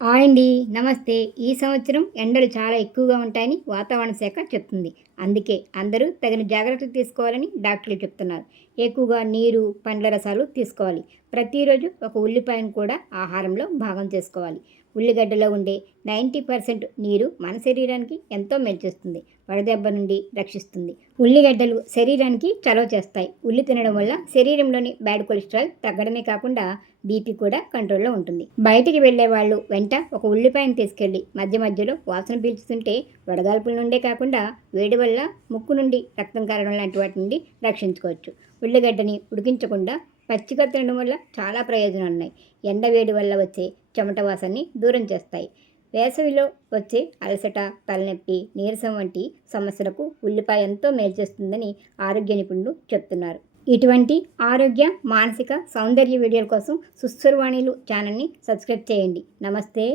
Hi అండి. నమస్తే. ఈ సంవత్సరం ఎండలు చాలా ఎక్కువగా ఉంటాయని వాతావరణ శాఖ చెప్తుంది. అందుకే అందరూ తగిన జాగ్రత్తలు తీసుకోవాలని డాక్టర్లు చెప్తున్నారు. ఎక్కువగా నీరు పండ్ల రసాలు తీసుకోవాలి. ప్రతిరోజు ఒక ఉల్లిపాయను కూడా ఆహారంలో భాగం చేసుకోవాలి. ఉల్లిగడ్డలో ఉండే నైంటీ పర్సెంట్ నీరు మన శరీరానికి ఎంతో మేలు వడదెబ్బ నుండి రక్షిస్తుంది. ఉల్లిగడ్డలు శరీరానికి చలవ చేస్తాయి. ఉల్లి తినడం వల్ల శరీరంలోని బ్యాడ్ కొలెస్ట్రాల్ తగ్గడమే కాకుండా బీపీ కూడా కంట్రోల్లో ఉంటుంది. బయటికి వెళ్ళే వాళ్ళు వెంట ఒక ఉల్లిపాయను తీసుకెళ్ళి మధ్య మధ్యలో వాసన పీల్చుతుంటే వడగాల్పుల నుండే కాకుండా వేడి వల్ల ముక్కు నుండి రక్తం కారడం లాంటి వాటి నుండి రక్షించుకోవచ్చు. ఉల్లిగడ్డని ఉడికించకుండా పచ్చిగా తినడం వల్ల చాలా ప్రయోజనాలు ఉన్నాయి ఎండ వేడి వల్ల వచ్చే చెమట వాసనని దూరం చేస్తాయి. వేసవిలో వచ్చే అలసట తలనొప్పి నీరసం వంటి సమస్యలకు ఉల్లిపాయ ఎంతో మేలు చేస్తుందని ఆరోగ్య నిపుణులు చెప్తున్నారు. ఇటువంటి ఆరోగ్య మానసిక సౌందర్య వీడియోల కోసం సుస్థిరవాణిలు ఛానల్ని సబ్స్క్రైబ్ చేయండి. నమస్తే.